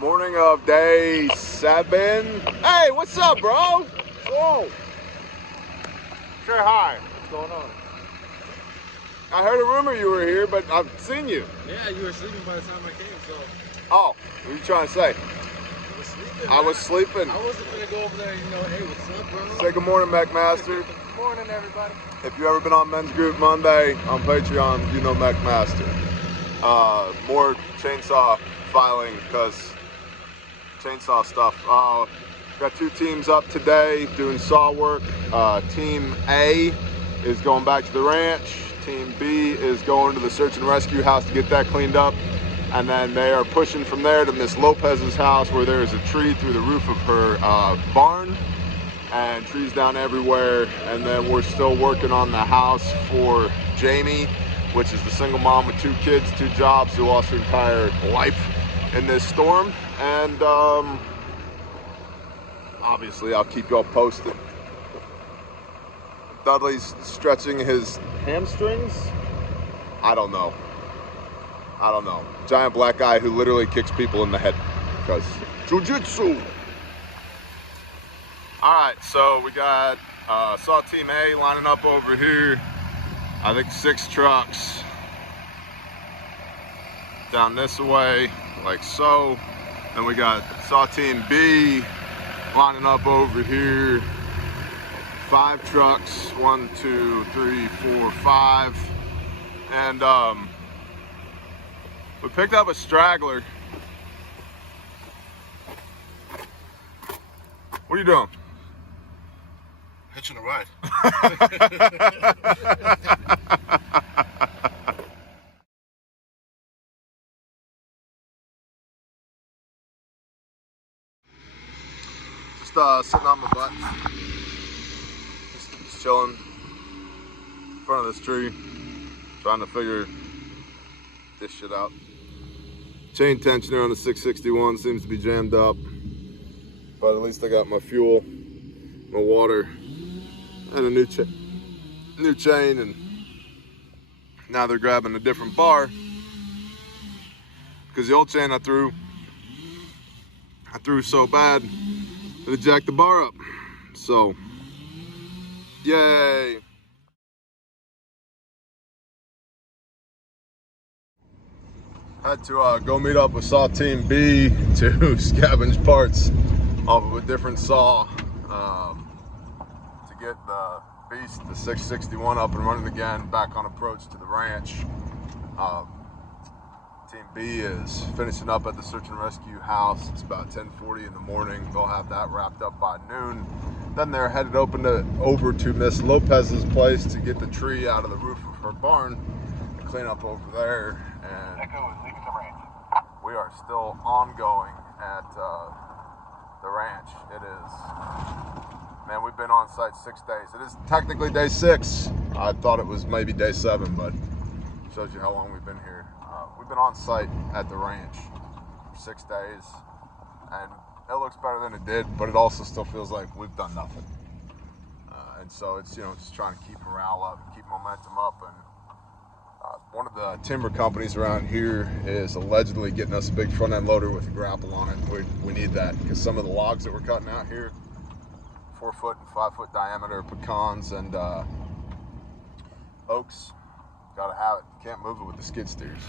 Morning of day 7. Hey, what's up, bro? Whoa. Say hi. What's going on? I heard a rumor you were here, but I've seen you. Yeah, you were sleeping by the time I came, so. Oh, what are you trying to say? You were sleeping. I was sleeping. I wasn't gonna go over there and hey, what's up, bro? Say good morning, McMaster. Good morning, everybody. If you've ever been on Men's Group Monday on Patreon, you know McMaster. More chainsaw filing because chainsaw stuff. Got 2 teams up today doing saw work. Team A is going back to the ranch. Team B is going to the search and rescue house to get that cleaned up. And then they are pushing from there to Miss Lopez's house where there is a tree through the roof of her barn and trees down everywhere. And then we're still working on the house for Jamie, which is the single mom with 2 kids, 2 jobs, who lost her entire life in this storm. And obviously I'll keep y'all posted. Dudley's stretching his hamstrings. I don't know. Giant black guy who literally kicks people in the head because jiu-jitsu. All right, so we got saw team A lining up over here. I think 6 trucks down this way, like so. And we got saw team B lining up over here. 5 trucks, 1, 2, 3, 4, 5. And we picked up a straggler. What are you doing? Hitching a ride. Just sitting on my butt. Just chilling in front of this tree, trying to figure this shit out. Chain tensioner on the 661 seems to be jammed up, but at least I got my fuel, my water, and a new chain, and now they're grabbing a different bar because the old chain I threw so bad that it jacked the bar up. So, yay! Had to go meet up with saw team B to scavenge parts off of a different saw to get the beast, the 661, up and running again, back on approach to the ranch. Team B is finishing up at the search and rescue house. It's about 10:40 in the morning. They'll have that wrapped up by noon. Then they're headed over to Miss Lopez's place to get the tree out of the roof of her barn and clean up over there. And Echo is leaving the ranch. we are still ongoing at the ranch. It is, man, we've been on site 6 days. It is technically day 6. I thought it was maybe day 7, but it shows you how long we've been here. We've been on site at the ranch for 6 days, and it looks better than it did, but it also still feels like we've done nothing. And so it's, just trying to keep morale up, keep momentum up. And one of the timber companies around here is allegedly getting us a big front end loader with a grapple on it. We need that because some of the logs that we're cutting out here, 4-foot and 5-foot diameter pecans and oaks, gotta have it. Can't move it with the skid steers.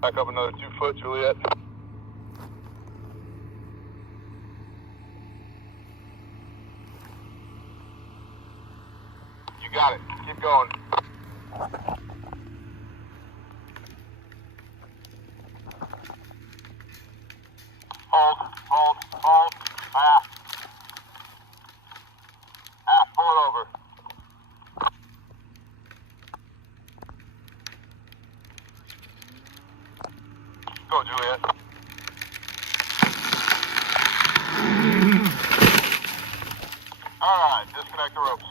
Back up another 2 foot, Juliet. You got it. Keep going. Hold. Pull it over. Go, Juliet. All right, disconnect the ropes.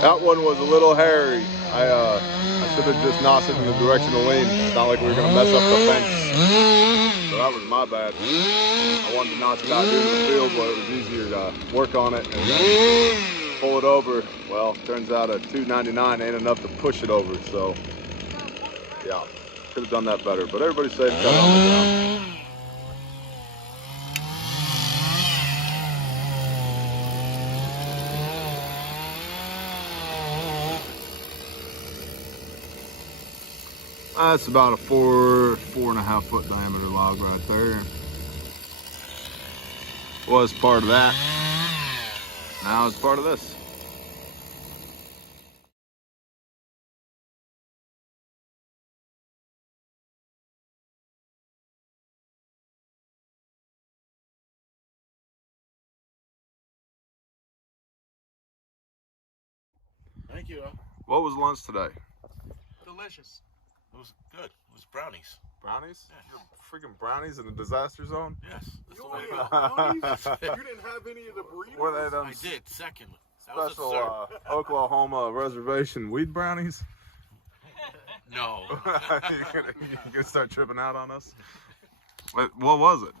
That one was a little hairy. I should have just knocked it in the direction of lean. It's not like we were going to mess up the fence. So that was my bad. I wanted to notch it out here in the field where it was easier to work on it and then pull it over. Well, turns out a 299 ain't enough to push it over. So, yeah, could have done that better. But everybody's safe, got it on the ground. That's about a 4.5 foot diameter log right there. Was part of that. Now it's part of this. Thank you. What was lunch today? Delicious. It was good. It was brownies. Brownies? Yeah. Freaking brownies in a disaster zone? Yes. You didn't have any of the burritos? Were they them I did. Second. That was a special dessert. Oklahoma reservation weed brownies? No. you gonna start tripping out on us? What was it?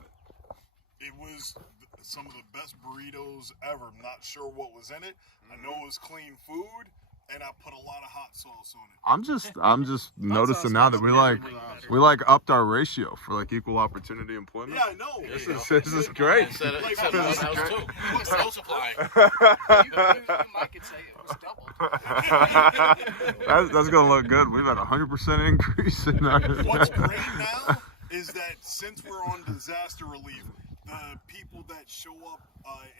It was some of the best burritos ever. I'm not sure what was in it. I know it was clean food, and I put a lot of hot sauce on it. I'm just noticing now that we upped our ratio for like equal opportunity employment. Yeah, I know. This is great. Instead of Like, one this is house great. too. Multiply. You might could say it was doubled. That's gonna look good. We've had 100% increase in our. What's great now is that since we're on disaster relief, the people that show up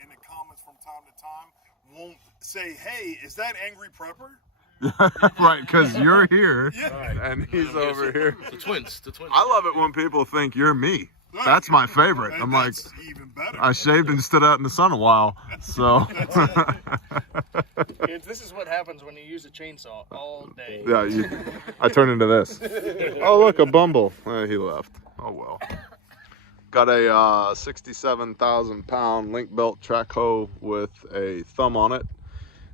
in the comments from time to time won't say, "Hey, is that Angry Prepper?" Right, because you're here Yeah. and he's over here. The twins. I love it when people think you're me. That's my favorite. And I'm like, that's even better. I shaved and stood out in the sun a while, so. Kids, this is what happens when you use a chainsaw all day. Yeah, I turn into this. Oh, look, a Bumble. He left. Oh, well. Got a 67,000 pound link belt track hoe with a thumb on it.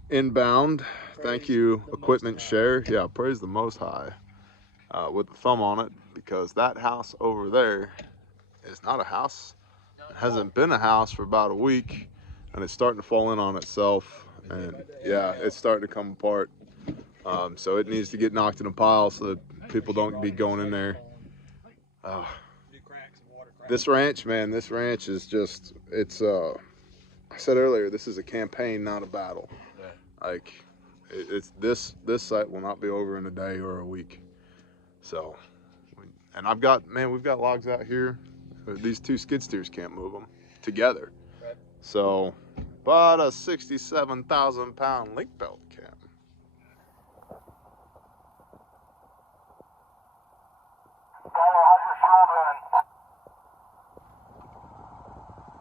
Inbound. Thank you, Equipment Share. Yeah, praise the Most High. With the thumb on it, because that house over there is not a house. It hasn't been a house for about a week, and it's starting to fall in on itself. And yeah, it's starting to come apart. So it needs to get knocked in a pile so that people don't be going in there. This ranch, man, this ranch is just, it's, I said earlier, this is a campaign, not a battle. Like, it's this site will not be over in a day or a week. So, and we've got logs out here. These two skid steers can't move them together. So, but a 67,000 pound link belt can.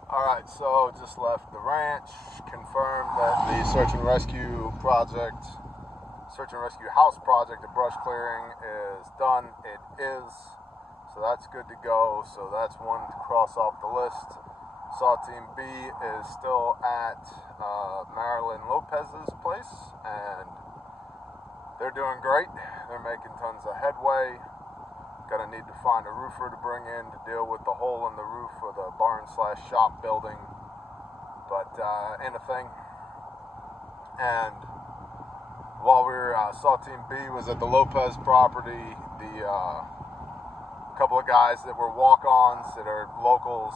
All right, so just left the ranch, confirmed that the search and rescue house project of brush clearing is done. It is, so that's good to go. So that's one to cross off the list. Saw Team B is still at Marilyn Lopez's place, and they're doing great. They're making tons of headway. Gonna need to find a roofer to bring in to deal with the hole in the roof for the barn/shop building, but ain't a thing. And while we were, Saw Team B was at the Lopez property, the couple of guys that were walk-ons that are locals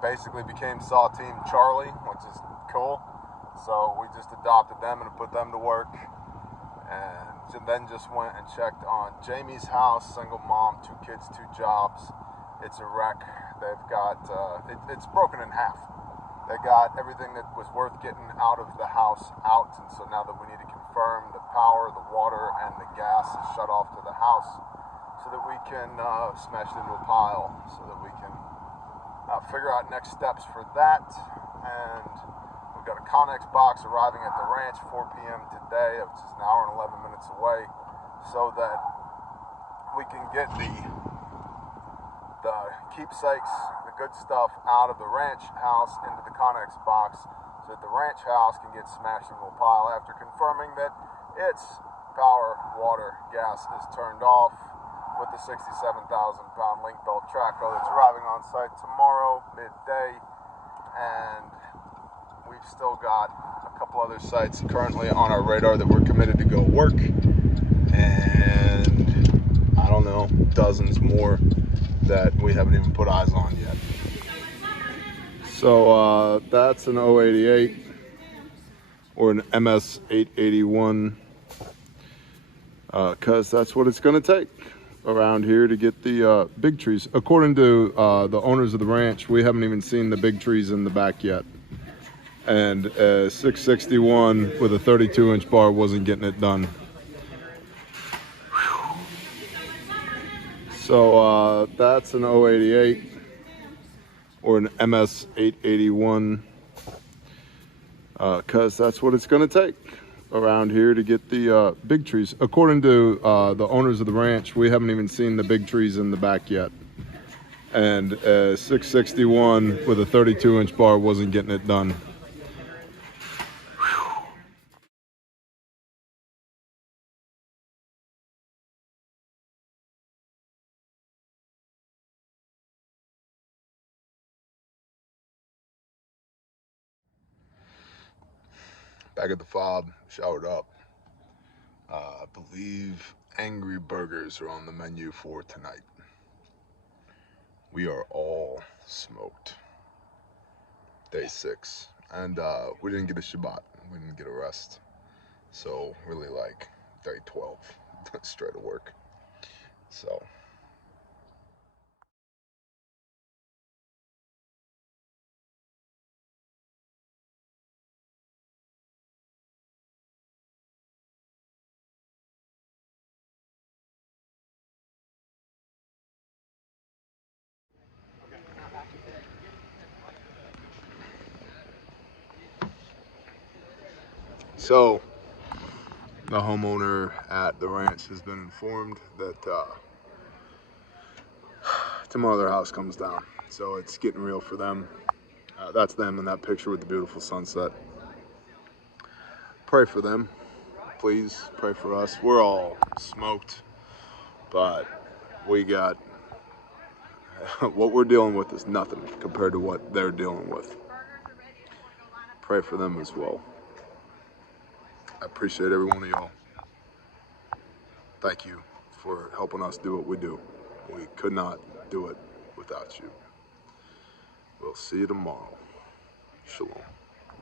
basically became Saw Team Charlie, which is cool. So we just adopted them and put them to work. And then just went and checked on Jamie's house, single mom, 2 kids, 2 jobs. It's a wreck. They've got, it's broken in half. They got everything that was worth getting out of the house out, and so now that we need to confirm the power, the water, and the gas is shut off to the house so that we can smash it into a pile, so that we can figure out next steps for that. And we've got a Connex box arriving at the ranch 4 p.m. today, which is an hour and 11 minutes away, so that we can get the keepsakes, the good stuff, out of the ranch house into the Connex box, so that the ranch house can get smashed into a pile after confirming that its power, water, gas is turned off with the 67,000-pound link belt trackload that's arriving on site tomorrow midday. And we've still got a couple other sites currently on our radar that we're committed to go work, and I don't know, dozens more that we haven't even put eyes on yet. So that's an 088 or an MS 881, because that's what it's going to take around here to get the big trees. According to the owners of the ranch, we haven't even seen the big trees in the back yet. And 661 with a 32-inch bar wasn't getting it done. So that's an 088 or an MS 881, because that's what it's going to take around here to get the big trees. According to the owners of the ranch, we haven't even seen the big trees in the back yet. And 661 with a 32-inch bar wasn't getting it done. Back at the fob, showered up. I believe Angry Burgers are on the menu for tonight. We are all smoked. Day 6. And we didn't get a Shabbat. We didn't get a rest. So really like day 12, straight to work. So. So, the homeowner at the ranch has been informed that tomorrow their house comes down. So it's getting real for them. That's them in that picture with the beautiful sunset. Pray for them. Please pray for us. We're all smoked, but we got, what we're dealing with is nothing compared to what they're dealing with. Pray for them as well. I appreciate every one of y'all. Thank you for helping us do what we do. We could not do it without you. We'll see you tomorrow. Shalom.